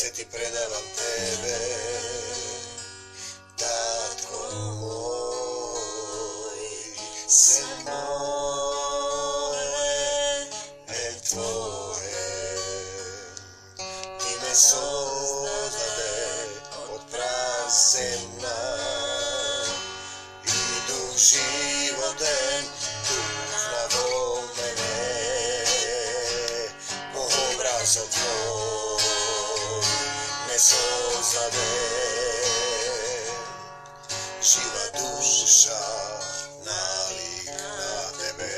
se ti predavam tebe, tatko moj, se moje, tvoje. Ti me sozdade od prazemna i duh životen, duh na mene, po obrazu tvoj me sozdade. Živa duša nalik na tebe,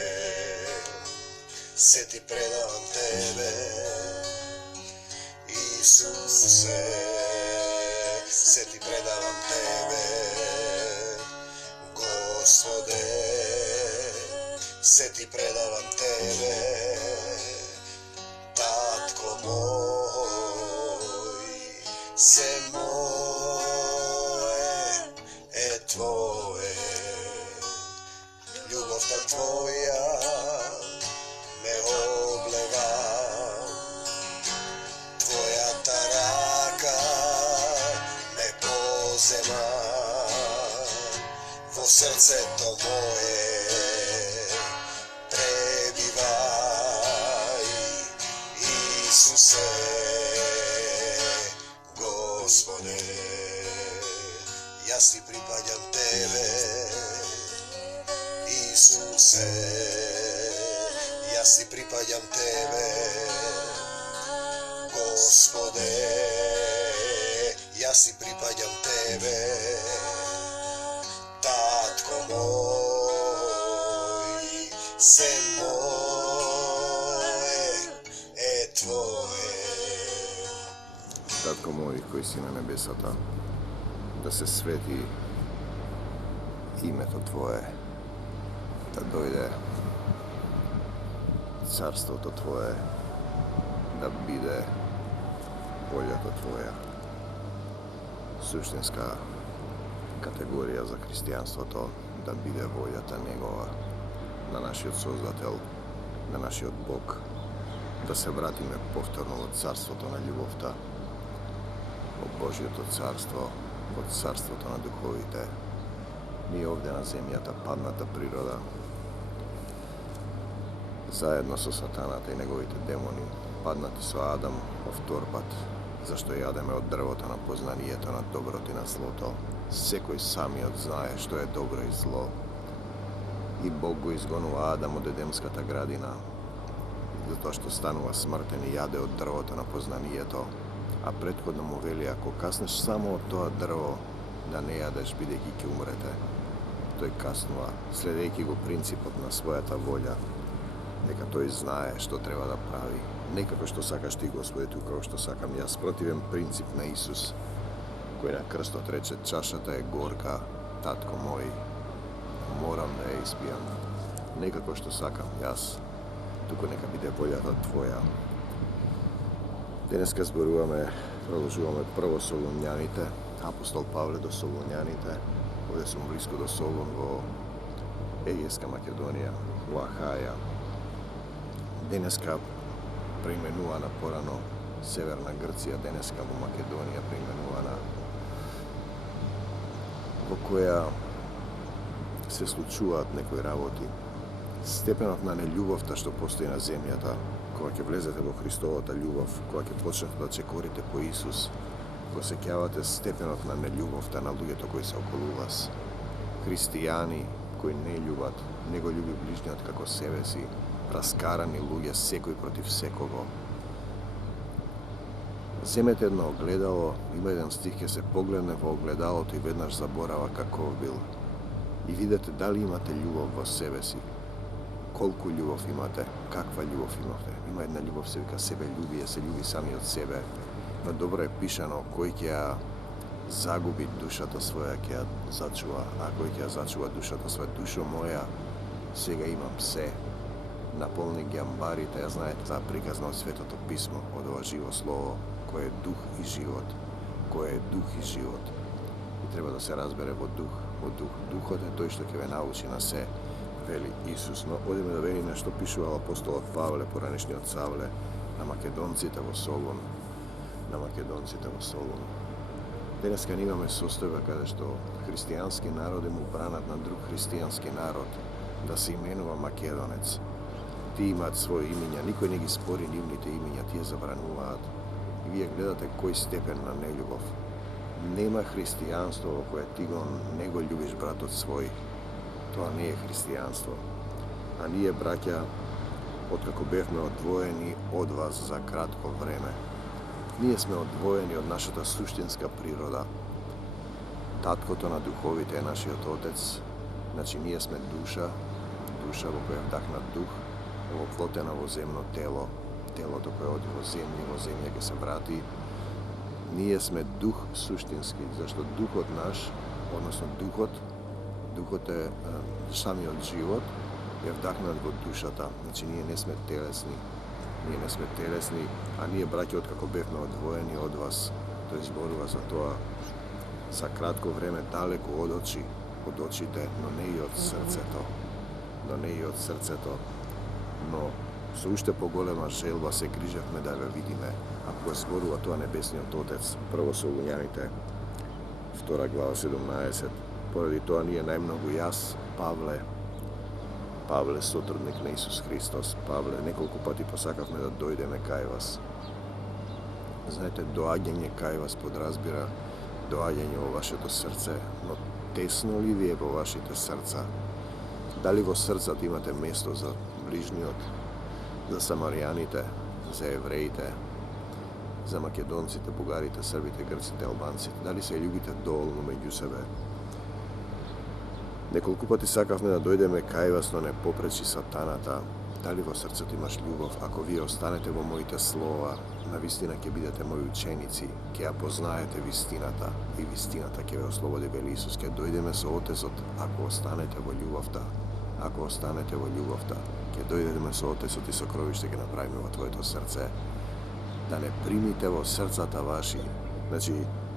se ti predavam tebe, Isuse, se ti predavam tebe, Gospode, se ti predavam tebe, tatko moj, se moje, tvoje. Ljubov ta tvoja me obleva, tvoja ta raka me pozema, vo srce to moje prebivaj, Isuse, Gospode. Ja si pripadam tebe, Isuse, ja si pripadam tebe, Gospode, ja si pripadam tebe, tatko moj, se moje, tvoje. Tatko moj koji si na nebesata, da se sveti ime to tvoje, da dojde carstvo to tvoje, da bide volja to tvoja. Suštinska kategorija za hristijanstvo to, da bide volja ta njegova, da našiot Sozdatelj, da našiot Bog, da se vratime povtorno od carstvo to na ljubovta, od Božje to carstvo, od carstvo to na duhovite. Mi ovdje na zemlja ta padnata priroda, zajedno so satanata i njegovite demoni, padnati su Adam ovtorpat, zašto je Adame od drvota na poznanijeto na dobrot i na zloto. Sekoj sami odznaje što je dobro i zlo. I Bog go izgonuva Adam od edemskata gradina, zato što stanuva smrten i jade od drvota na poznanijeto, a prethodno mu veli, ako kasneš samo od toa drvo, da ne jadeš bideki ki umrete. To je kasnula, sledejki go principot na svojata volja, neka to i znaje što treba da pravi. Ne kako što sakaš ti, Gospode, tu kao što sakam ja. Sprotivim princip na Isus, koji na krsto treće, čašata je gorka, tatko moj, moram da je ispijam. Ne kako što sakam jaz, tuko neka bide voljata tvoja. Deneska zboruvame, продолжуваме прво Солунјаните, апостол Павле до Солунјаните. Овде сум близко до Солун во Егејска Македонија, во Ахаја. Денеска преименувана порано Северна Грција, денеска во Македонија преименувана, во која се случуваат некои работи. Степенот на нељубовта што постои на земјата, кога ќе влезете во Христовата љубов, кога ќе почнете да чекорите по Исус, кога се ќавате степенот на нељубовта на луѓето кои се околу вас. Христијани кои не љубат, не го љуби ближниот како себе си, раскарани луѓе секој против секого. Земете едно огледало, има еден стих, ќе се погледне во огледалото и веднаш заборава каков бил. И видете дали имате љубов во себе си. Колку љубов имате, каква љубов имате. Има една љубов, се вика себе љуби, се љуби сами од себе. Но добро е пишано, кој ќе ја загуби душата своја, ќе ја зачува, а кој ќе ја зачува душата своја. Душо моја, сега имам се. Наполни ги амбарите, ја знаете таа приказна од Светото писмо, од ова живо слово, кој е дух и живот. Кој е дух и живот. И треба да се разбере во дух. Во дух. Духот е тој што ќе ве научи на се, вели Исус. Но одиме да видиме што пишувал апостолот Павле, поранешниот Савле, на македонците во Солун. на македонците во Солун. Денеска имаме состојба каде што христијански народи му бранат на друг христијански народ да се именува македонец. Тие имаат своји имиња, никој не ги спори нивните имиња, тие забрануваат. И вие гледате кој степен на нељубов. Нема христијанство во кое ти не го љубиш братот свој. Тоа не е христијанство. А ние, браќа, откако бевме одвоени од вас за кратко време, ние сме одвоени од нашата суштинска природа. Таткото на духовите е нашиот Отец, значи ние сме душа во која е вдахнат дух, воплотена во земно тело, телото кое оди во земја ќе се врати. Ние сме дух суштински, зашто духот наш, односно духот е самиот живот, е вдахнат во душата. Значи ние не сме телесни. А ние, браќа, откако бевме одвоени од вас, тој зборува за тоа, за кратко време далеку од очите, но не и од срцето. Но со уште поголема желба се грижевме да ве видиме, ако го зборува тоа небесниот Отец. Прво Солуњаните, 2 глава 17. Поради тоа ние најмногу јас, Павле, сотрудник на Исус Христос, Павле, неколку пати посакавме да дојдеме кај вас. Знаете, доаѓање кај вас подразбира доаѓање во вашето срце, но тесно ли ви е во вашите срца? Дали во срцата имате место за ближниот, за самаријаните, за евреите, за македонците, бугарите, србите, грците, албанците? Дали се љубите доволно меѓу себе? Неколку пати сакавме да дојдеме кај вас, но не попречи сатаната. Дали во срцето имаш љубов? Ако вие останете во моите слова, навистина ќе бидете мои ученици, ќе ја познаете вистината и вистината ќе ве ослободи, вели Исус. Ќе дојдеме со Отецот ако останете во љубовта. Ќе дојдеме со Отецот и сокровиште ќе направиме во твоето срце. Да не примите во срцата ваши. Значи,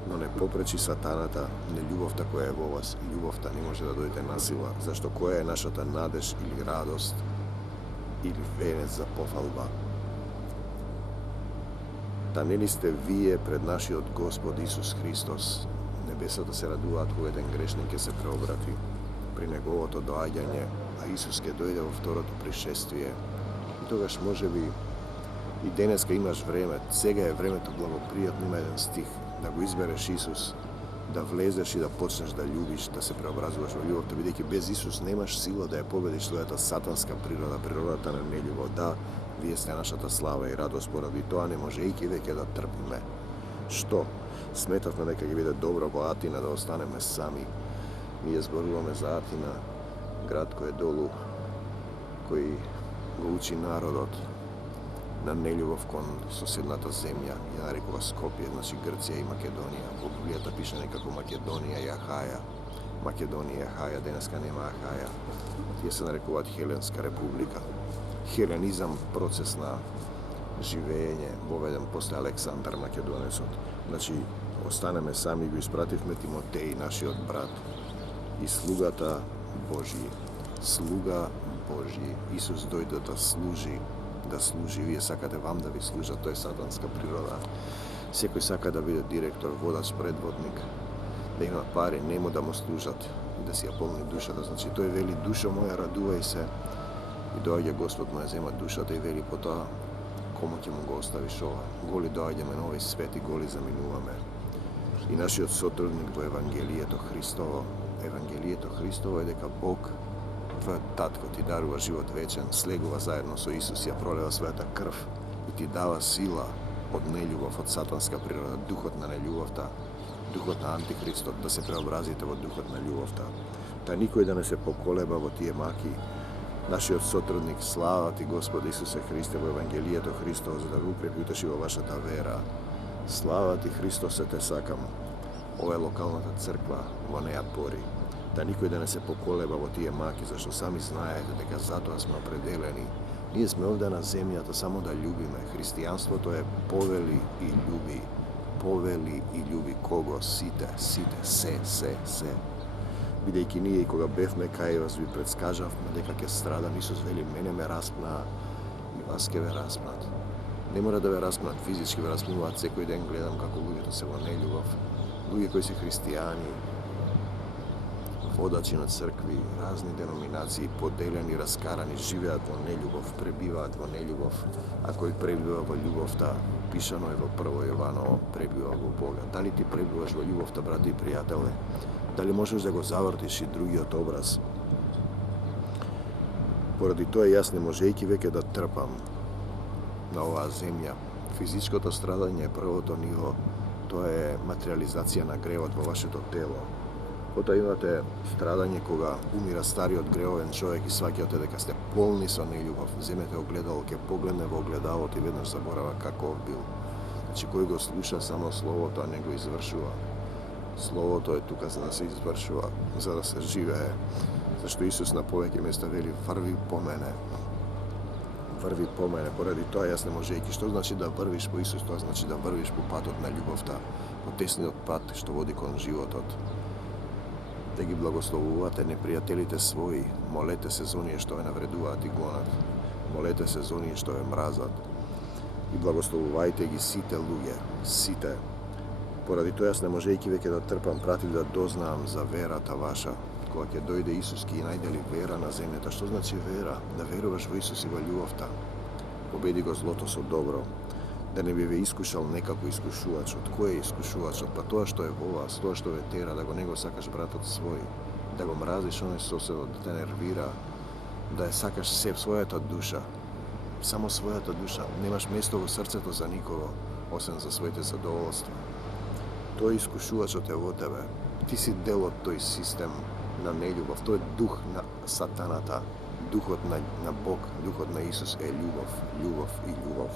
но не попречи сатаната, нељубовта која е во вас. Љубовта не може да дојде насила, зашто која е нашата надеж или радост или венец за пофалба? Да не ли сте вие пред нашиот Господ Исус Христос? Небесата се радуваат кога еден грешник ќе се преобрати при неговото доаѓање, а Исус ќе дојде во второто пришествие. И тогаш можеби и денеска имаш време, сега е времето благопријатно, има еден стих, да го избереш Исус, да влезеш и да почнеш да љубиш, да се преобразуваш во љубовта, бидејќи без Исус немаш сила да ја победиш својата сатанска природа, природата на нељубов. Да, вие сте нашата слава и радост, поради тоа не можејќи веќе да трпиме. Што? Сметавме дека ќе биде добро во Атина да останеме сами. Ние зборуваме за Атина, град кој е долу, кој го учи народот на нељубов кон соседната земја, ја нарекува Скопје, значи Грција и Македонија. Во Библијата пише некако Македонија и Ахаја. Македонија и Ахаја, денеска нема Ахаја. Тие се нарекуваат Хеленска република. Хеленизам, процес на живење, воведен после Александар Македонецот. Значи, останеме сами, го испративме Тимотеј, нашиот брат, и слуга Божји. Исус дојде да служи, вие сакате вам да ви служат, тоа е сатанска природа. Секој сака да биде директор, водач, предводник, да има пари, нему да му служат и да си ја полни душата. Значи тој вели: душо моја, радувај се. И доаѓа Господ му ја зема душата и вели потоа: кому ќе му го оставиш ова? Голи доаѓаме на овој свет и голи заминуваме. И нашиот сотрудник во Евангелието Христово е дека Бог, твојот татко, ти дарува живот вечен, слегува заедно со Исус, ја пролева својата крв и ти дава сила од нељубов, од сатанска природа, духот на нељубовта, духот на антихристот, да се преобразите во духот на љубовта. Та никој да не се поколеба во тие маки. Нашиот сотрудник, слава ти Господ Исусе Христе, во Евангелието Христово, за да го укрепутеш и во вашата вера. Слава ти Христосе, те сакам. Ова е локалната црква во неа Пори. Да никој да не се поколеба во тие маки, зашто сами знаете дека затоа сме определени. Ние сме овде на земјата само да љубиме. Христијанството е повели и љуби. Повели и љуби кого? Сите, се. Бидејќи ние и кога бевме кај вас ви предскажавме дека ќе страдам, Исус вели: мене ме распнаа и вас ќе ве распнат. Не мора да ве распнат физички, ве распнуваат секој ден, гледам како луѓето се во нељубов. Луѓе кои се христијани, водачи на цркви, разни деноминации, поделени, раскарани, живеат во нељубов, пребиваат во нељубов. А кој пребива во љубовта, пишано е во Прво Јованово, пребива во Бога. Дали ти пребиваш во љубовта, брати и пријателе? Дали можеш да го завртиш и другиот образ? Поради тоа јас не можејќи веќе да трпам на оваа земја. Физичкото страдање е првото ниво, тоа е материализација на гревот во вашето тело. Потоа имате страдање кога умира стариот гревовен човек и сваќате дека сте полни со нељубов. Земете огледало, ќе погледне во огледалото и веднаш заборава каков бил. Значи кој го слуша само словото, а не го извршува. Словото е тука за да се извршува, за да се живее. Зашто Исус на повеќе места вели врви по мене. Врви по мене, поради тоа јас не можејќи. Што значи да врвиш по Исус? Тоа значи да врвиш по патот на љубовта, по тесниот пат што води кон животот. Да ги благословувате непријателите своји, молете се за оние што ве навредуваат и гонат. Молете се за оние што ве мразат. И благословувајте ги сите луѓе, сите. Поради тоа јас не можејќи веќе да трпам, пратив да дознаам за верата ваша. Кога ќе дојде Исус ќе најдели вера на земјата. Што значи вера? Да веруваш во Исус и во љубовта. Победи го злото со добро. Да не би ве искушал некако искушувачот. Кој е искушувачот? Па тоа што е во вас, тоа што ве тера, да го не го сакаш братот свој, да го мразиш оној соседот, да те нервира, да ја сакаш својата душа, само својата душа. Немаш место во срцето за никого, освен за своите задоволства. Тој искушувачот е во тебе. Ти си дел од тој систем на нељубов. Тој е дух на сатаната. Духот на Бог, духот на Исус е љубов, љубов и љубов.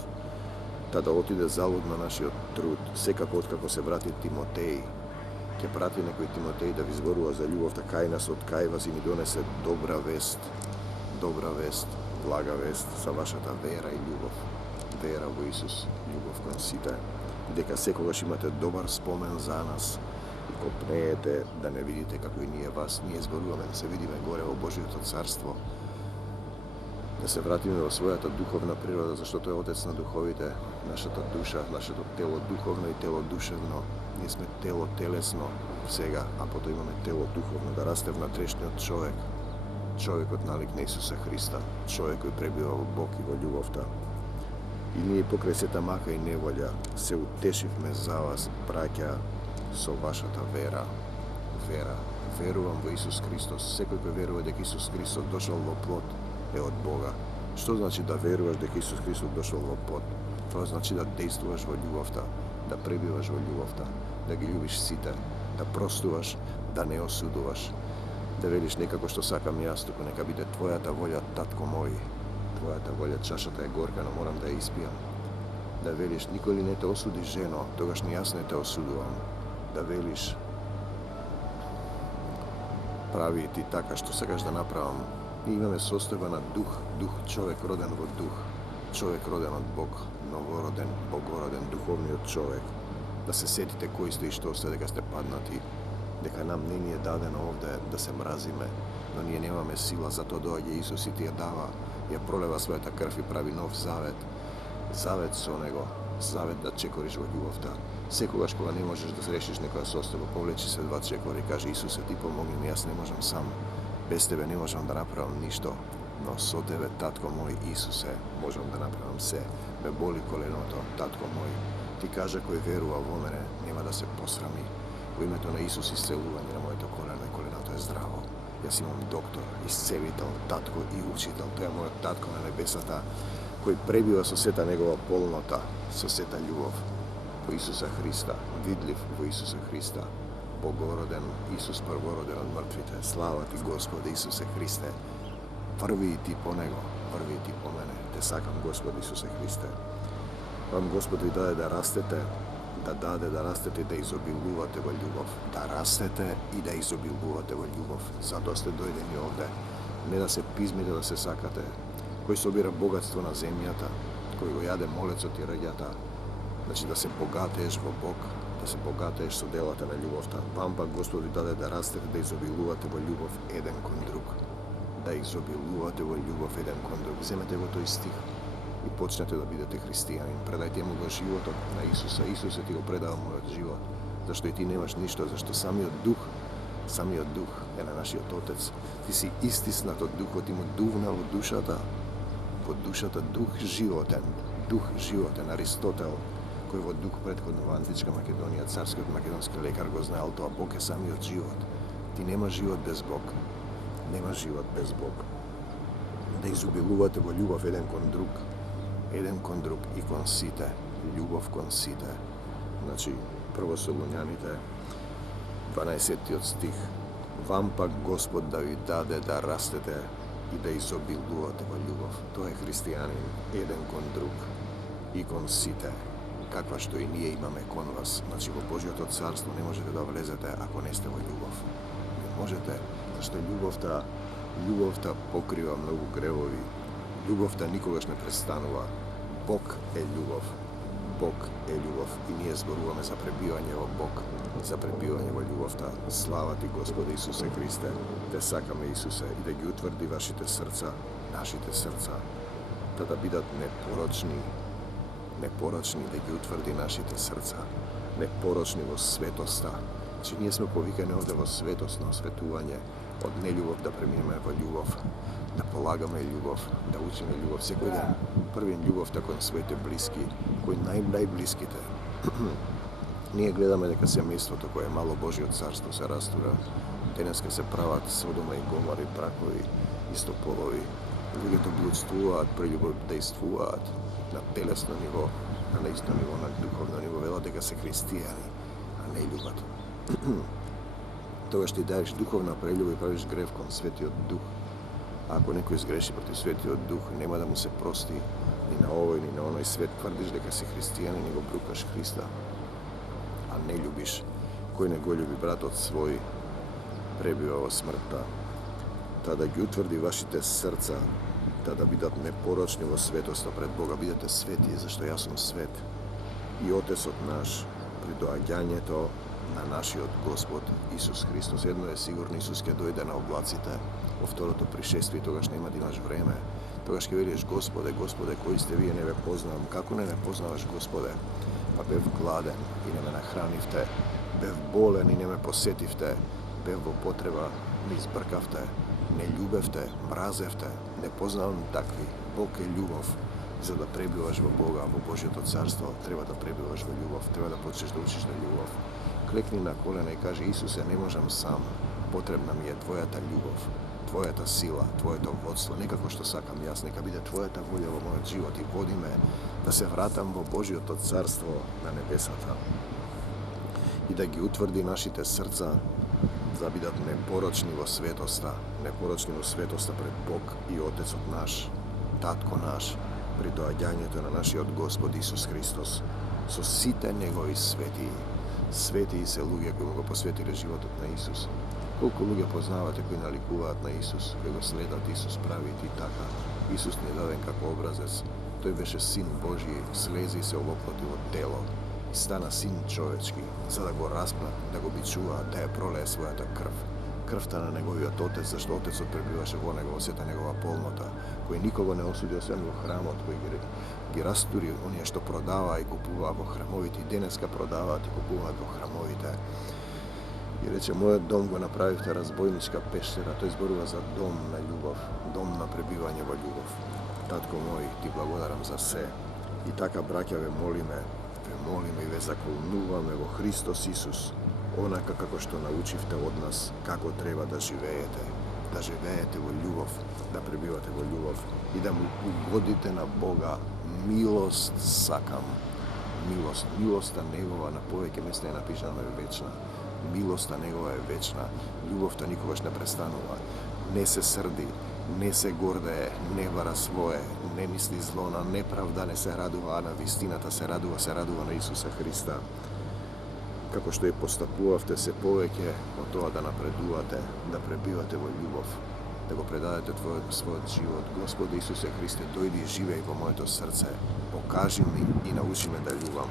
Та да отиде залудно нашиот труд, секако откако се врати Тимотеј, ќе прати некој Тимотеј да ви зборува за љубовта кај нас, од кај вас и ни донесе добра вест, блага вест за вашата вера и љубов. Вера во Исус, љубов кон сите, дека секогаш имате добар спомен за нас и копнеете да не видите како и ние вас. Ние зборуваме да се видиме горе во Божиото царство, да се вратиме во својата духовна природа, зашто тој е Отец на духовите, нашата душа, нашето тело духовно и тело душевно. Ние сме тело телесно сега, а потоа имаме тело духовно, да расте внатрешниот човек, човекот налик на Исуса Христа, човек кој пребива во Бог и во љубовта. И ние покрај сета мака и неволја се утешивме за вас, браќа, со вашата вера. Верувам во Исус Христос. Секој кој верува дека Исус Христос дошол во плот е од Бога. Што значи да веруваш дека Исус Христос дошол во плот? Тоа значи да действуваш во љубовта, да пребиваш во љубовта, да ги љубиш сите, да простуваш, да не осудуваш, да велиш некако што сакам јас, туку нека биде твојата волја, татко мој. Твојата волја, чашата е горка, но морам да ја испијам. Да велиш, никој ли не те осуди жено, тогаш ни јас не те осудувам. Да велиш, прави ти така што сакаш да направам. Ние имаме состојба на дух, човек роден во дух, човек роден од Бог, новороден, богороден, духовниот човек. Да се сетите кои сте и што сте, дека сте паднати, дека нам не ни е дадено овде да се мразиме, но ние немаме сила, затоа доаѓа Исус и ти ја дава, ја пролева својата крв и прави нов завет. Завет со него, завет да чекориш во љубовта. Секогаш кога не можеш да решиш некоја состојба, повлечи се два чекори и кажи: Исусе, ти помогни ми, јас не можам сам. Без тебе не можам да направам ништо, но со тебе, татко мој, Исусе, можам да направам се. Ме боли коленото, татко мој. Ти кажа кој верува во мене, нема да се посрами. Во името на Исус исцелување на моето колено и коленото е здраво. Јас имам доктор, исцелител, татко и учител. Тој е мојот татко на небесата, кој пребива со сета негова полнота, со сета љубов во Исуса Христа, видлив во Исуса Христа, богороден, Исус првороден од мртвите. Слава ти, Господи Исусе Христе. Врви и ти по него, врви и ти по мене. Те сакам, Господи Исусе Христе. Вам Господ ви даде да растете, да растете и да изобилувате во љубов. Да растете и да изобилувате во љубов. Затоа сте дојдени овде. Не да се пизмите, да се сакате. Кој собира богатство на земјата, кој го јаде молецот и рѓата, значи да се богатееш во Бог, да се богатееш со делата на љубовта. Вам пак Господ ви даде да растете, да изобилувате во љубов еден кон друг. Да изобилувате во љубов еден кон друг. Земете го тој стих. i počnete da budete hristijanin. Predajte mu ga život na Isusa. Isuse, ti go predao moj život. Zašto i ti nemaš ništa, zašto samиот дух е на нашиот Отец. Ти си истиснат од Духот и му дувна во душата дух животен, Аристотел, кој во дух предходно во античка Македонија, царскиот македонски лекар го знаел тоа, Бог е самиот живот. Ти нема живот без Бог. Нема живот без Бог. Да изобилувате во љубов еден кон друг и кон сите. Љубов кон сите. Значи, прво Солуњаните, 12 стих. Вам пак Господ да ви даде да растете и да изобилувате во љубов. Тоа е христијанин, еден кон друг и кон сите, каква што и ние имаме кон вас. Значи, во Божјото царство не можете да влезете ако не сте во љубов. Не можете, зашто љубовта покрива многу гревови. Љубовта никогаш не престанува. Бог е љубов. Бог е љубов и ние зборуваме за пребивање во Бог, за пребивање во љубовта. Слава ти, Господе Исусе Христе, те сакаме, Исусе, и да ги утврди вашите срца, нашите срца, да бидат непорочни, да ги утврди нашите срца, непорочни во светоста. Че ние сме повикани овде во светост, на осветување, од нељубов да преминеме во љубов, да полагаме љубов, да учиме љубов секој ден. Првен љубовта кон своите блиски, кои најблиските. Ние гледаме дека семејството кое е мало Божјото царство се растура. Денеска се прават Содома и Гомора и бракови, истополови. Луѓето блудствуваат, прељубодејствуваат на телесно ниво, а на исто ниво, на духовно ниво. Велат дека се христијани, а не љубат. Тогаш ти даеш духовна прељуба и правиш грев кон Светиот Дух. А ако некој сгреши против Светиот Дух, нема да му се прости ни на овој, ни на оној свет. Тврдиш дека си христијанин и го брукаш Христа, а не љубиш. Кој не го љуби братот свој, пребива во смртта. Та да ги утврди вашите срца, та да бидат непорочни во светоста пред Бога. Бидете свети, зашто јас сум свет. И Отецот наш, при доаѓањето на нашиот Господ Исус Христос. Едно е сигурно, Исус ќе дојде на облаците во второто пришествие, тогаш нема да имаш време. Тогаш ќе велиш: Господе, Господе, кои сте вие, не ве познавам. Како не познаваш, Господе? Па бев гладен и не ме нахранивте, бев болен и не ме посетивте, бев во потреба, ме избркавте, не љубевте, мразевте. Не познавам такви. Бог е љубов. За да пребиваш во Бога, во Божјото царство, треба да пребиваш во љубов, треба да почнеш да учиш на љубов. Клекни на колена и кажи: Исусе, не можам сам, потребна ми е Твојата љубов, Твојата сила, Твоето водство, не како што сакам јас, нека биде Твојата волја во мојот живот и води ме да се вратам во Божјото царство на небесата и да ги утврди нашите срца да бидат непорочни во светоста пред Бог и Отецот наш, Татко наш, при доаѓањето на нашиот Господ Исус Христос со сите негови светии. Светии се луѓе кои му го посветиле животот на Исус. Колку луѓе познавате кои наликуваат на Исус, кои го следат Исус, прави и така. Исус не даден како образец. Тој беше Син Божји, слези и се овоплоти во тело и стана Син човечки, за да го распнат, да го бичува, да ја пролее својата крв. Крвта на неговиот Отец, зашто Отецот пребиваше во него, во сета негова полнота, кој никого не осуди освен во храмот, кој ги растури оние што продаваа и купуваа во храмовите, и денеска продаваат и купуваат во храмовите. И рече: мојот дом го направивте разбойничка пештера. Тој зборува за дом на љубов, дом на пребивање во љубов. Татко мој, ти благодарам за се. И така, браќа, ве молиме и ве заколнуваме во Христос Исус, онака како што научивте од нас како треба да живеете во љубов, да пребивате во љубов и да му угодите на Бога. Милост сакам. Милоста негова на повеќе места е напишано е вечна. Милоста негова е вечна. Љубовта никогаш не престанува. Не се срди, не се гордее, не бара свое, не мисли зло, на неправда не се радува, а на вистината се радува на Исуса Христа. Како што и постапувавте се повеќе од тоа да напредувате, да пребивате во љубов, да го предадете својот живот. Господи Исусе Христе, дојди и живеј во моето срце, покажи ми и научи ме да љубам.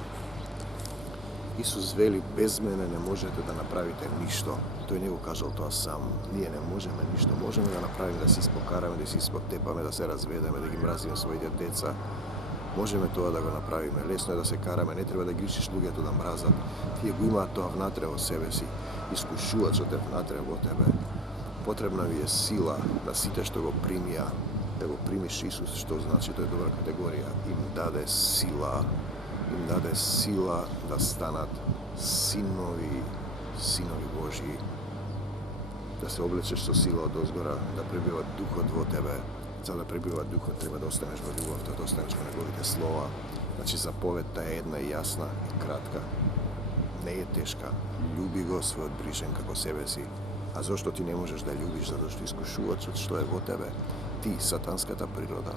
Исус вели: без мене не можете да направите ништо. Тој не го кажал тоа сам. Ние не можеме ништо. Можеме да направиме, да се испокараме, да се испотепаме, да се разведеме, да ги мразиме своите деца, Можеме тоа да го направиме. Лесно е да се караме, не треба да гришиш луѓето да мразат. Тие го имаат тоа внатре во себе си. Искушувачот е внатре во тебе. Потребна ви е сила да сите што го примија, да го примиш Исус, што значи тоа е добра категорија. Им даде сила да станат синови Божии. Да се облечеш со сила од озгора, да пребива духот во тебе. За да пребива духот треба да останеш во љубовта, да останеш во неговите слова. Значи заповедта е една и јасна и кратка. Не е тешка. Љуби го својот ближен како себе си. А зошто ти не можеш да љубиш? Затоа што искушувачот што е во тебе, ти, сатанската природа,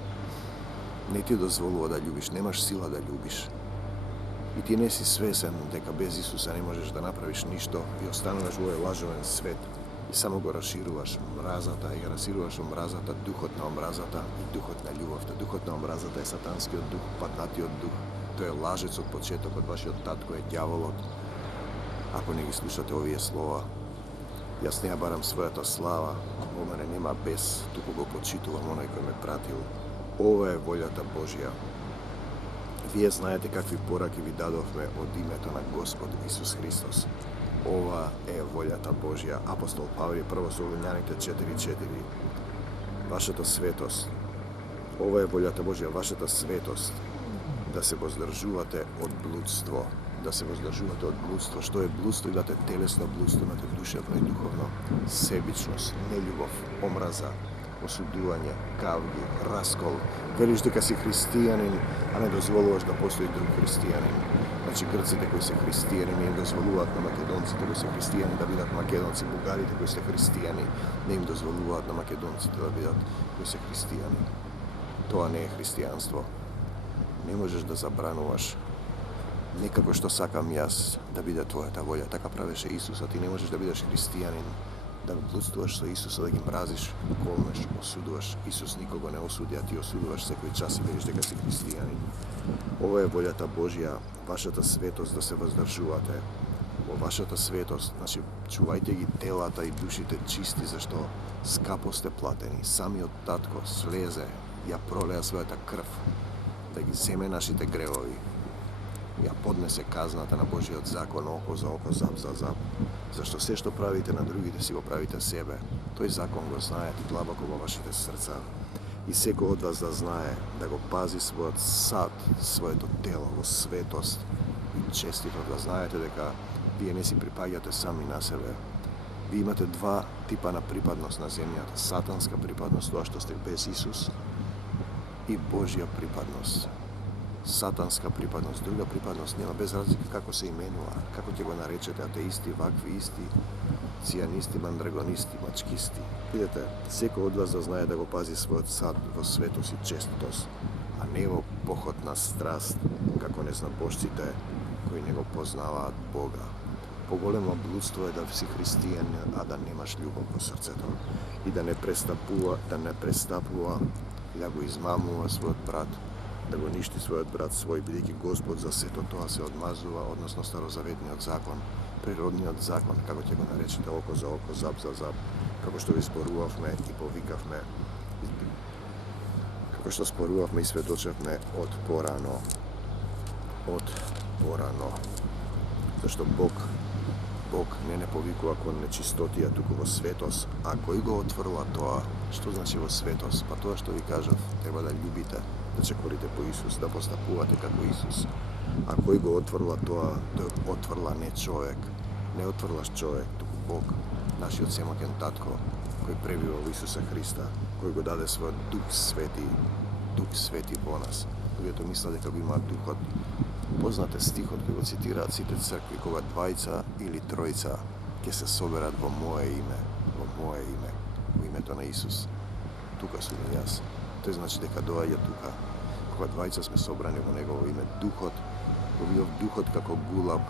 не ти дозволува да љубиш, немаш сила да љубиш. И ти не си свесен дека без Исуса не можеш да направиш ништо и остануваш во овој лажовен свет и само го расшируваш мразата и расшируваш омразата, духот на омразата и духот на љубовта. Духот на омразата е сатанскиот дух, паднатиот дух. Тој е лажец од почетокот, вашиот татко е ѓаволот. Ако не ги слушате овие слова, јас не ја барам својата слава, во мене нема бес, туку го почитувам оној кој ме пратил. Ова е волјата Божја. Вие знаете какви пораки ви дадовме од името на Господ Исус Христос. Ова е волјата Божја. Апостол Павле, прво Солуњаните 4:4. Вашата светост. Ова е волјата Божја, вашата светост. Да се воздржувате од блудство. Да се воздржувате од блудство. Што е блудство? Имате телесно блудство, имате душевно и духовно. Себичност, нељубов, омраза, осудување, кавги, раскол. Велиш дека си христијанин, а не дозволуваш да постои друг христијанин. Значи грците кои се христијани не им дозволуваат на македонците кои се христијани да бидат македонци, бугарите кои се христијани не им дозволуваат на македонците да бидат кои се христијани. Тоа не е христијанство. Не можеш да забрануваш. Не како што сакам јас да биде твојата волја, така правеше Исус, а ти не можеш да бидеш христијанин, да го блудствуваш со Исуса, да ги мразиш, колнеш, осудуваш. Исус никого не осуди, а ти осудуваш секој час и велиш дека си христијанин. Ова е волјата Божја, вашата светост да се воздржувате. Во вашата светост, значи, чувајте ги телата и душите чисти, зашто скапо сте платени. Самиот татко слезе, ја пролеа својата крв, да ги земе нашите гревови. Ја поднесе казната на Божиот закон око за око, зап за зап. Зашто се што правите на другите си го правите себе. Тој закон го знаете длабоко во вашите срца. И секој од вас да знае да го пази својот сад, своето тело во светост и честито, да знаете дека вие не си припаѓате сами на себе. Вие имате два типа на припадност на земјата. Сатанска припадност, тоа што сте без Исус, и Божја припадност. Сатанска припадност, друга припадност нема, без разлика како се именува, како ќе го наречете, атеисти, вакви исти, цијанисти, мандрагонисти, мачкисти. Видете, секој од вас да знае да го пази својот сад во светост и честитост, а не во поход на страст, како незнабожците кои не го познаваат Бога. Поголемо блудство е да си христијан, а да немаш љубов во срцето и да не престапува и да го измамува својот брат, да го ништи својот брат свој, бидејќи Господ за сето тоа се одмазува, односно старозаветниот закон, природниот закон, како ќе го наречете, око за око, зап за зап, како што ви спорувавме и повикавме, како што спорувавме и сведочевме од порано. Зашто Бог не повикува кон нечистотија, туку во светост. А кој го отворила тоа? Што значи во светост? Па тоа што ви кажав, треба да љубите, да чекорите по Исус, да постапувате како Исус. А кој го отворила тоа? Тој отворила не човек. Не отворилаш човек, туку Бог, нашиот семоќен татко, кој пребива во Исуса Христа, кој го даде својот Дух Свети во нас. Луѓето мислат дека го имаат Духот. Познате стихот кој го цитираат сите цркви, кога двајца или тројца ќе се соберат во мое име, во името на Исус. Тука сум и јас. Тој значи дека доаѓа тука. Кога двајца сме собрани во негово име, Духот, го видов Духот како гулаб.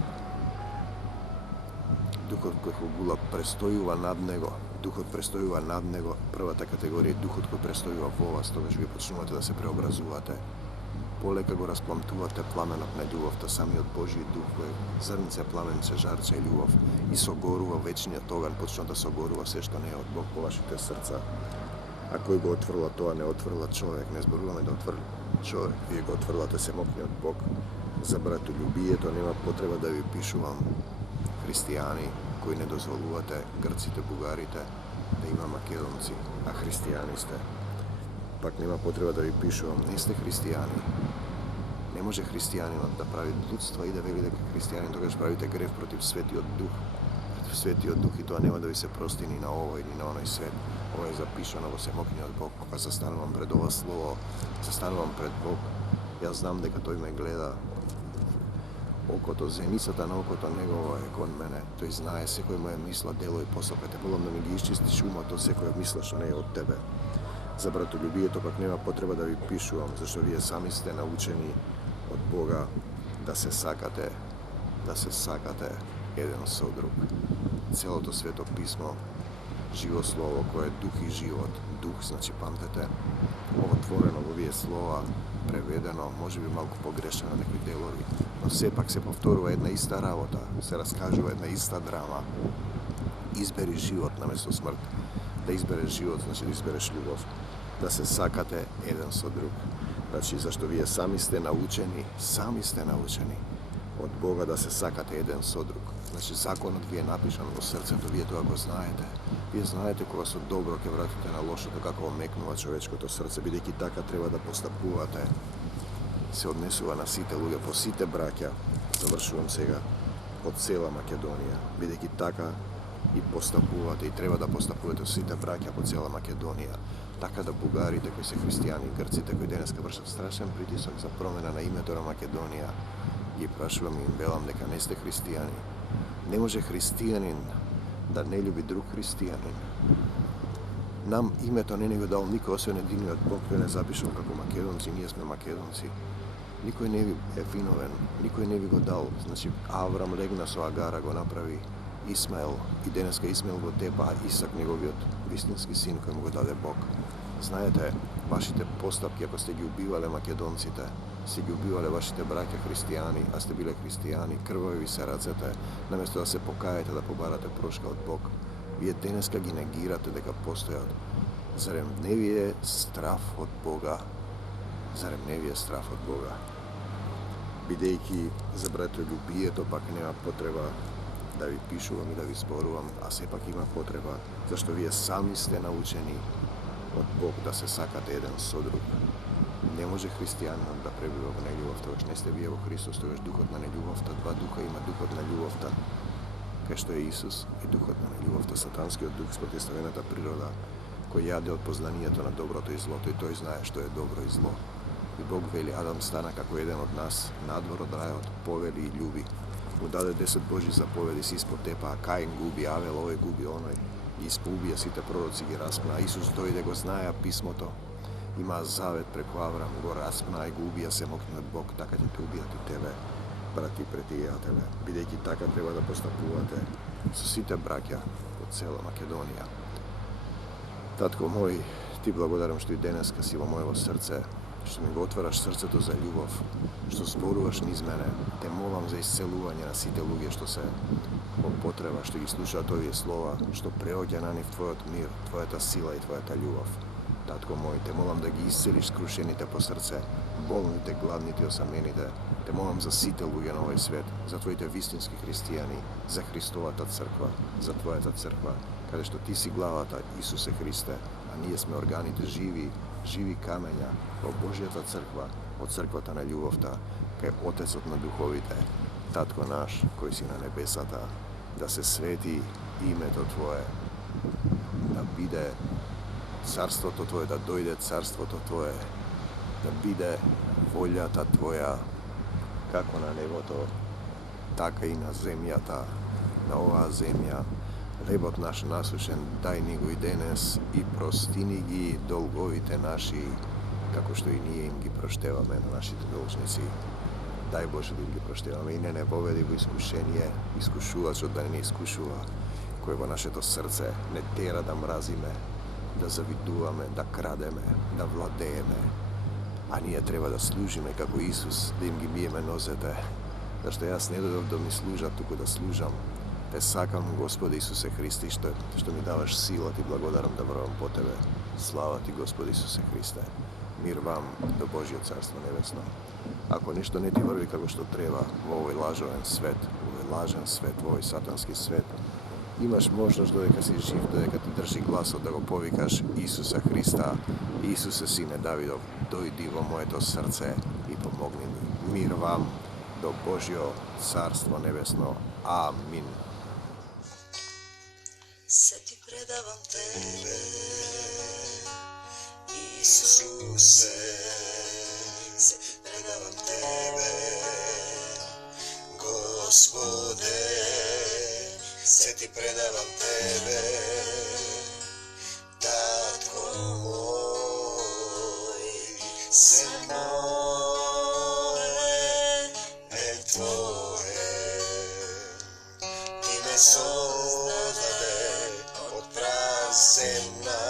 Духот како гулаб престојува над него. Духот престојува над него. Првата категорија е Духот кој престојува во вас, тогаш вие почнувате да се преобразувате. Полека го расплантувате пламенот на љубовта, самиот Божји Дух кој зрнце, пламенце, жарче и љубов и согорува вечниот оган, почнува да согорува се што не е од Бог по вашите срца. A koji go otvorila to, a ne otvorila čovjek, ne zborujeme da otvori čovjek, vi go otvorila, te se mokne od Bog. Za bratu ljubije, to nema potreba da vi pišu vam hristijani koji ne dozvolujete, Grcite, Bugarite, da ima Makedonci, a hristijani ste. Pak nema potreba da vi pišu vam, niste hristijani. Ne može hristijanima da pravi ludstva i da veli da hristijani toga pravite grev protiv sveti od duh. Sveti od duh i to nema da vi se prosti ni na ovoj ni na onoj svet. Ovo je zapisano, ovo se mokne od Bog, pa zastanu vam pred ovo slovo, zastanu vam pred Bog. Ja znam deka to me gleda, oko to zenicata na oko to njegovo je kon mene, to i znaje se koje moje misla, delo i poslopete. Volim da mi gi iščistiš uma, to se koje misle što ne je od tebe. Za bratu ljubije, to pak nema potreba da vi pišu vam, zašto vi sami ste naučeni od Boga da se sakate jedan sa drug. Cijelo to sveto pismo, živo slovo koje je duh i život. Duh, znači pamtete, ovo tvoreno, ovije slova, prevedeno, može bi malo pogrešeno neki delovi, no sepak se povtoruje jedna ista ravota, se raskažuje jedna ista drama. Izberi život namjesto smrt. Da izbereš život, znači da izbereš ljubav. Da se sakate jedan sa drug. Znači, zašto vi sami ste naučeni od Boga da se sakate jedan sa drug. Znači, zakon od vi je napisan u srce, to vi je to ako znajete. Vi znajete koga su dobro, ke vratite na loše, to kako omeknula čovečko to srce. Bideki taka treba da postapuvate. Se odnesuva na site luge, po site brakja. Završujem sega od cela Makedonija. Bideki taka i postapuvate i treba da postapujete site brakja po cela Makedonija. Така да бугарите кои се християни, грците кои денеска вршат страшен притисок за промена на името на Македонија, ги прашувам и им велам дека не сте христијани. Не може христијанин да не љуби друг христијанин. Нам името не го дал никој освен единиот Бог, кој не запишал како македонци, ние сме македонци. Никој не ви е виновен, никој не ви го дал. Значи Аврам легна со Агара, го направи Исмаел и денеска Исмаел го тепа, а Исак неговиот вистински син кој му го даде Бог. Знаете, вашите постапки, ако сте ги убивале македонците, сте ги убивале вашите браќа христијани, а сте биле христијани, крвави ви се рацете, наместо да се покаете, да побарате прошка од Бог. Вие денеска ги негирате дека постојат. Зарем не ви е страф од Бога? Зарем не ви е страф од Бога? Бидејќи за братолюбието пак нема потреба да ви пишувам и да ви зборувам, а сепак има потреба, зашто вие сами сте научени од Бог да се сакате еден со друг. Не може христијанинот да пребива во нељубов, тогаш не сте вие во Христос, тогаш духот на нељубовта, два духа има духот на љубовта, кај што е Исус и духот на нељубовта, сатанскиот дух, спротивставената природа, кој јаде од познанието на доброто и злото и тој знае што е добро и зло. И Бог вели, Адам стана како еден од нас, надвор од рајот, повели и љуби. Му даде 10 Божи заповеди, си испод тепа, а Каин губи, Авел овој губи оној. И испоубија сите пророци ги распна, а Исус дојде, го знаеа писмото, има завет преку Аврам, го распна и го убија се мокнат Бог, така ќе те убијат и тебе, брати претијателе, бидејќи така треба да постапувате со сите браќа од цела Македонија. Татко мој, ти благодарам што и денеска си во моето срце, што ми го отвараш срцето за љубов, што зборуваш низ мене. Те молам за исцелување на сите луѓе што се во потреба, што ги слушаат овие слова, што преоѓа на нив твојот мир, твојата сила и твојата љубов. Татко мој, те молам да ги исцелиш скрушените по срце, болните, гладните, осамените. Те молам за сите луѓе на овој свет, за твоите вистински христијани, за Христовата црква, за твојата црква, каде што ти си главата, Исусе Христе, а ние сме органите живи камења во Божјата црква, од црквата на љубовта, кај Отецот на духовите, Татко наш, кој си на небесата, да се свети името Твое, да биде царството Твое, да дојде царството Твое, да биде волјата Твоја, како на небото, така и на земјата, на оваа земја. Лебот наш насушен, дај ни го и денес и простини ги долговите наши, како што и ние им ги проштеваме на нашите должници. Дај Боже да им ги проштеваме и не поведи во искушение, искушувачот да не искушува, кој во нашето срце не тера да мразиме, да завидуваме, да крадеме, да владееме, а ние треба да служиме како Исус, да им ги биеме нозете, зашто јас не додов да ми служат, туку да служам, Te sakam, Gospod Isuse Hristi, što mi davaš sila, ti blagodarom da vrvam po tebe. Slava ti, Gospod Isuse Hriste. Mir vam, do Božje carstvo nebesno. Ako nešto ne ti vrvi kako što treba u ovoj lažoven svet, u ovoj satanski svet, imaš možnost dodeka si živ, dodeka ti drži glaso da go povikaš Isusa Hrista, Isuse sine Davidov, dojdi vo moje to srce i pomogni mi. Mir vam, do Božjo carstvo nebesno. Amin. Se ti predavam tebe, Isuse, se predavam tebe, Gospode, se ti predavam tebe, Tatko moj, se moje, tvoje, ti me sozdade od prazena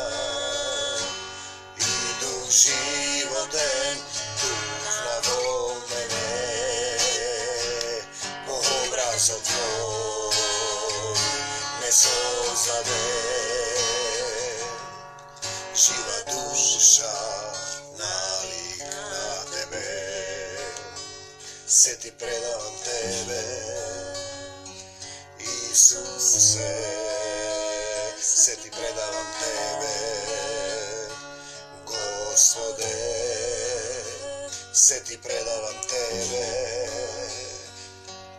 i duh životen tuflavo mene po obrazu tvoj me sozdade živa duša nalik na tebe se ti predavam tebe Isuse, se ti predavam tebe, Gospode, se ti predavam tebe,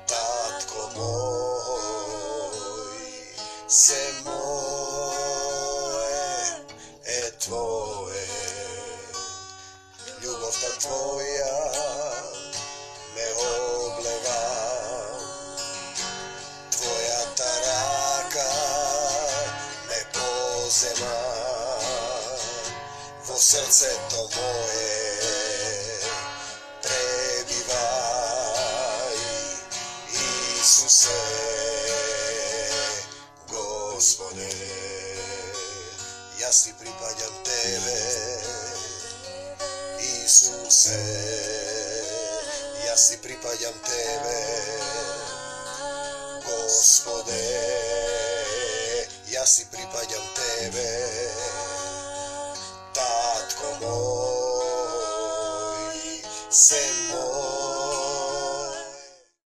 Tatko moj, se moje, tvoje, ljubav ta tvoja me obleva. Vo srce to moje prebivaj, Isuse, Gospode, ja si pripadam tebe, Isuse, ja si pripadam tebe, Gospode, ja si pripadam tebe, Tatko moj, se